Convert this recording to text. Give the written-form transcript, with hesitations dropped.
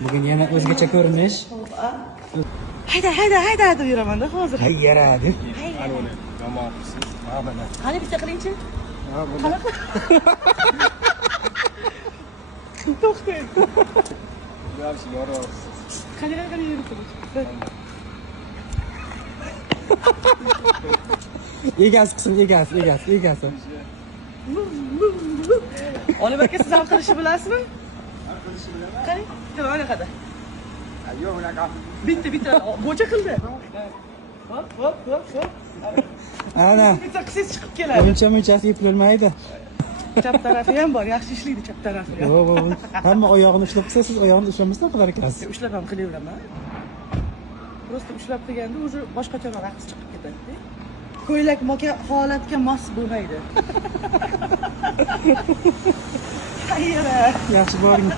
Bugun yana o'zgacha ko'rinish. Hayda deb yuraman-da hozir. Hayyara deb. Qani yomonsiz. Ha mana. Qani bitta qilingchi. Ha bu. To'xtang. Yaxshi yorasiz. Qani yurib turibdi. Egasi qism, egasi. Olib aka siz ham qilishni bilasizmi? Qilishni bilaman. Qani, bitta mana qada. Yo'q unaqa. Bitta bo'cha qildi. Hop. Ana, Bitta qilsangiz chiqib keladi. munchasi eplolmaydi. Chap tarafi ham bor, yaxshi ishlaydi chap tarafi. Yo'q, hamma oyog'ini ushlab qilsa, siz oyog'ini ushlamasdan qilar ekansiz. Ushlab ham qilaveraman. Prosta ushlab qilganda o'zi boshqacharoq raqs chiqib ketadi. Ko'ylak moka holatga mos bo'lmaydi. Hayyara. Yaxshi boring.